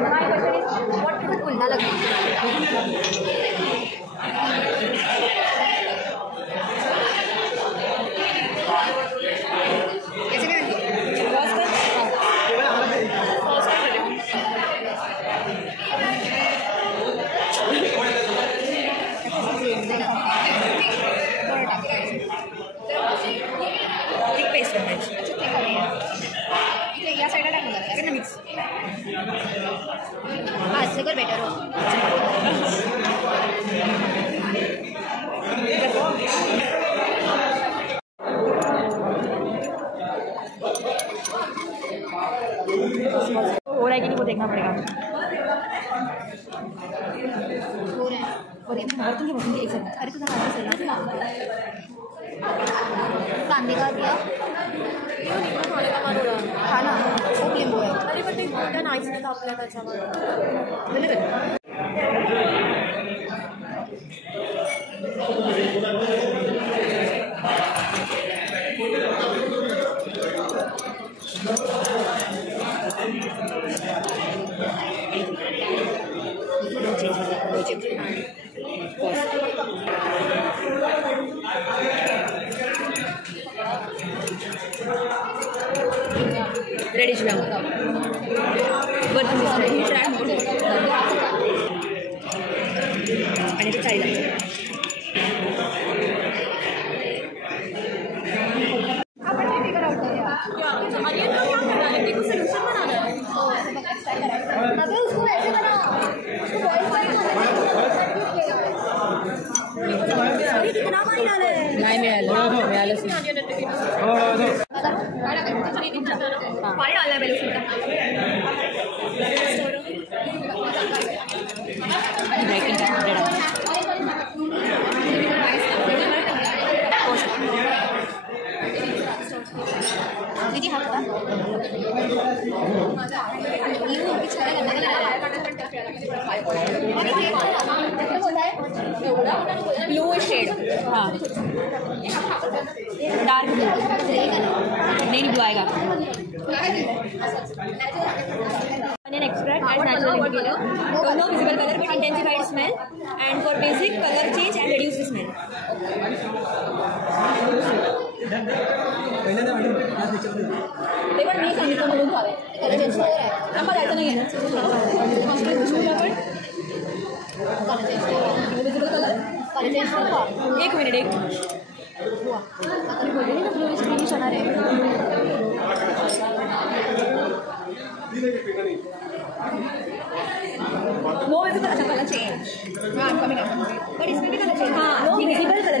My question is, what is उल्टा लगना? कैसे करेंगे? थिक पेस्ट करायची. अच्छा ते करूया. इथे या साईडला टाकून जातं ना मिक्स. हां सगळं बेटर हो. हो रहा है कि नहीं वो देखना पड़ेगा. हो रहा है. और तुम एक सेकंड. अरे तुझा हाथ से कांदे का दिया हा ना खूप लिंबू आहे. अरे पण ते मोठा नाहीच नाही आपल्या त्याच्यावर. रेडिश ब्राउन आणि ते चाळीला नाही मिळालंच नाही. पाणी आला बेल किती हा ब्लू शेड. हाँ डार्क ब्लू नहीं ब्लू आएगा. Onion extract adds natural indicator. No visible color but intensified smell, and for basic color change and reduce the smell. ते पण मी सांगितलं म्हणून खावे. कलर चेंज आम्हाला जायचं नाही आहे. एक मिनिट एक होणार आहे. नो विजिबल अच्छा कलर चेंज. हाँ बट इसमें भी कलर चेंज. हाँ नो विजिबल कलर